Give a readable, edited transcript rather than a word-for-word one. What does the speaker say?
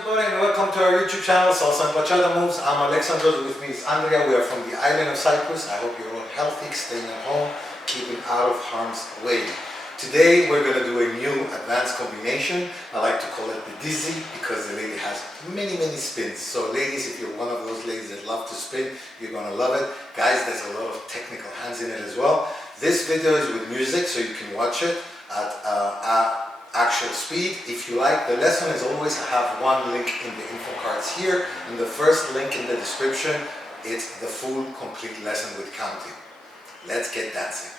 everybody and welcome to our YouTube channel, Salsa Moves. I'm Alexandros, with me is Andrea. We are from the Island of Cyprus. I hope you're all healthy, staying at home, keeping out of harm's way. Today we're going to do a new advanced combination. I like to call it the dizzy because the lady has many spins. So ladies, if you're one of those ladies that love to spin, you're going to love it. Guys, there's a lot of technical hands in it as well. This video is with music, so you can watch it at actual speed. If you like, the lesson is always, I have one link in the info cards here, and the first link in the description. It's the full complete lesson with counting. Let's get dancing.